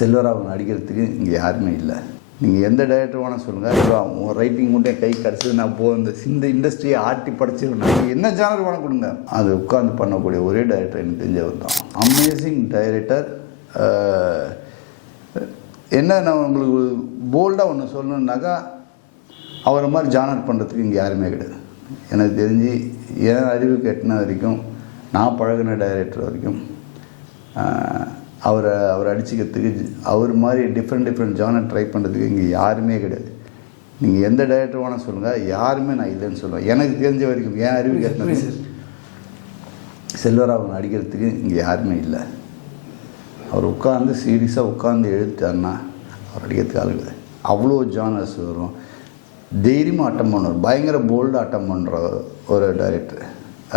செல்வராகவன் அடிக்கிறதுக்கு இங்கே யாருமே இல்லை. நீங்கள் எந்த டைரக்டர் வேணால் சொல்லுங்கள், உங்கள் ரைட்டிங் மட்டும் கை கிடச்சது நான் இந்த இண்டஸ்ட்ரியை ஆட்டி படைச்சிருவேன், என்ன ஜானர் வேணால் கொடுங்க, அது உட்காந்து பண்ணக்கூடிய ஒரே டைரக்டர் எனக்கு தெரிஞ்சவர் தான். Amazing director. என்ன நான் உங்களுக்கு போல்டாக ஒன்று சொல்லணுன்னாக்கா, அவரை மாதிரி ஜானர் பண்ணுறதுக்கு இங்கே யாருமே கிடையாது. எனக்கு தெரிஞ்சு என் அறிவுக்கு எட்டின வரைக்கும், நான் பழகின டைரக்டர் வரைக்கும் அவரை அடிச்சுக்கிறதுக்கு, அவர் மாதிரி டிஃப்ரெண்ட் ஜானர் ட்ரை பண்ணுறதுக்கு இங்கே யாருமே கிடையாது. நீங்கள் எந்த டைரக்டர் வேணால் சொல்லுங்கள், யாருமே நான் இல்லைன்னு சொல்லுவேன். எனக்கு தெரிஞ்ச வரைக்கும் என் அறிவுக்கு எட்டின செல்வராகவன் அடிக்கிறதுக்கு இங்கே யாருமே இல்லை. அவர் உட்காந்து சீரியஸாக உட்காந்து எழுத்தாருன்னா அவர் அடிக்கிறதுக்கு ஆள் கிடையாது. அவ்வளோ ஜானர்ஸ் வரும், தைரியமாக அட்டம் பண்ணுவார், பயங்கர போல்டாக அட்டம் பண்ணுற ஒரு டைரக்டர்.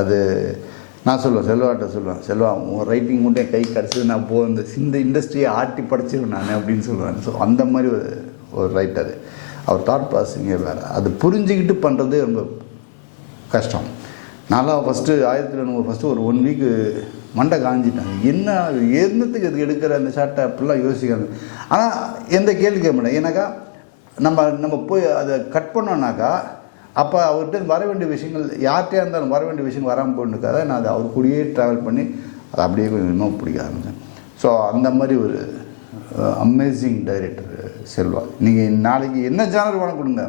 அது நான் சொல்லுவேன், செல்வாட்ட சொல்லுவேன், செல்வா உன் ரைட்டிங் மட்டும் கை கிடச்சது நான் இந்த இண்டஸ்ட்ரியை ஆட்டி படைச்சிருவேன் நான் அப்படின்னு சொல்லுவேன். ஸோ அந்த மாதிரி ஒரு ரைட்டர். அவர் தாட் ப்ராசஸிங்கே வேறு. அது புரிஞ்சுக்கிட்டு பண்ணுறது ரொம்ப கஷ்டம். நான்லாம் ஃபஸ்ட்டு ஒரு 1 வீக்கு மண்டை காஞ்சிட்டாங்க. என்னத்துக்கு இது எடுக்கிற அந்த ஷார்ட்டை அப்படிலாம் யோசிக்காது. ஆனால் எந்த கேள்வி கேட்க மாட்டேன். ஏன்னாக்கா நம்ம போய் அதை கட் பண்ணோன்னாக்கா, அப்போ அவர்கிட்ட வர வேண்டிய விஷயங்கள், யார்கிட்டே இருந்தாலும் வர வேண்டிய விஷயங்கள் வராமல் போட்டுக்காத, நான் அதை அவர் கூடயே ட்ராவல் பண்ணி அதை அப்படியே கொஞ்சம் இன்னும் பிடிக்க ஆரம்பித்தேன். ஸோ அந்த மாதிரி ஒரு அமேசிங் டைரக்டர் செல்வா. நீங்கள் நாளைக்கு என்ன ஜானர் வேணால் கொடுங்க,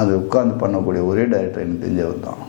அது உட்காந்து பண்ணக்கூடிய ஒரே டைரக்டர் எனக்கு தெரிஞ்சவர் தான்.